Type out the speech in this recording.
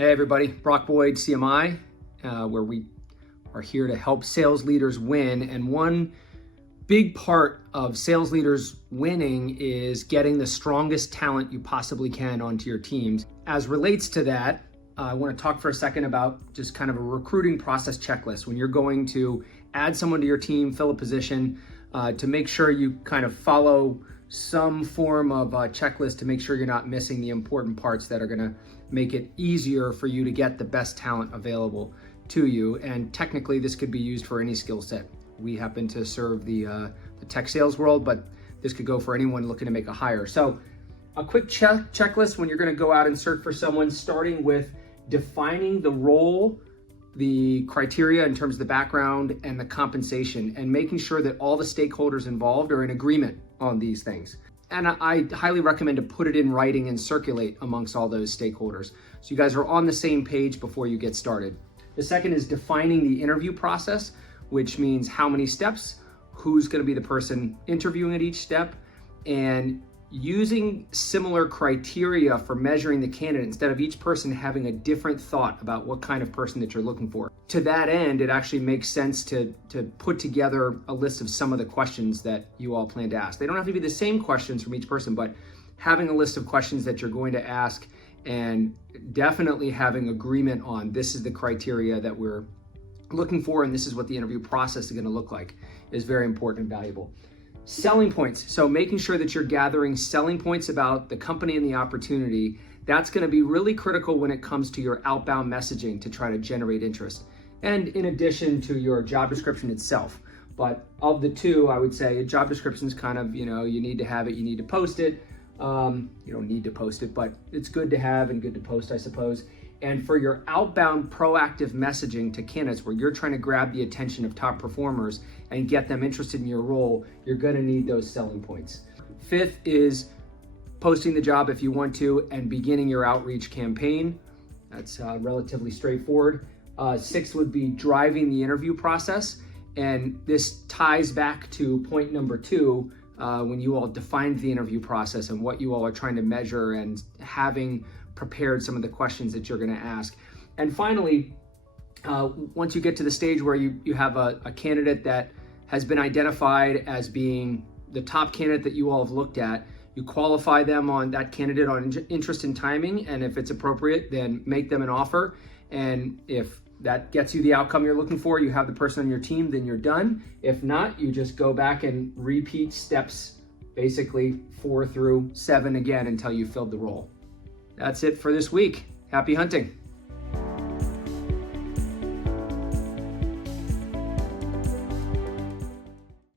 Hey everybody, Brock Boyd, CMI, where we are here to help sales leaders win. And one big part of sales leaders winning is getting the strongest talent you possibly can onto your teams. As relates to that, I want to talk for a second about just kind of a recruiting process checklist. When you're going to add someone to your team, fill a position, to make sure you kind of follow some form of a checklist to make sure you're not missing the important parts that are going to make it easier for you to get the best talent available to you. And technically this could be used for any skill set. We happen to serve the tech sales world, but this could go for anyone looking to make a hire. So a quick checklist when you're going to go out and search for someone, starting with defining the role, the criteria in terms of the background and the compensation, and making sure that all the stakeholders involved are in agreement on these things. And I highly recommend to put it in writing and circulate amongst all those stakeholders, so you guys are on the same page before you get started. The second is defining the interview process, which means how many steps, who's going to be the person interviewing at each step, and using similar criteria for measuring the candidate instead of each person having a different thought about what kind of person that you're looking for. To that end, it actually makes sense to put together a list of some of the questions that you all plan to ask. They don't have to be the same questions from each person, but having a list of questions that you're going to ask and definitely having agreement on this is the criteria that we're looking for and this is what the interview process is going to look like is very important and valuable. Selling points. So making sure that you're gathering selling points about the company and the opportunity, that's going to be really critical when it comes to your outbound messaging to try to generate interest. And in addition to your job description itself. But of the two, I would say a job description is kind of, you need to have it, you need to post it. You don't need to post it, but it's good to have and good to post, I suppose. And for your outbound proactive messaging to candidates where you're trying to grab the attention of top performers and get them interested in your role, you're going to need those selling points. Fifth is posting the job if you want to and beginning your outreach campaign. That's relatively straightforward. Sixth would be driving the interview process. And this ties back to point number 2, when you all defined the interview process and what you all are trying to measure and having prepared some of the questions that you're going to ask. And finally, once you get to the stage where you have a candidate that has been identified as being the top candidate that you all have looked at, you qualify them on that candidate on interest and timing, and if it's appropriate, then make them an offer. And if that gets you the outcome you're looking for, you have the person on your team, then you're done. If not, you just go back and repeat steps, basically 4 through 7 again until you filled the role. That's it for this week. Happy hunting.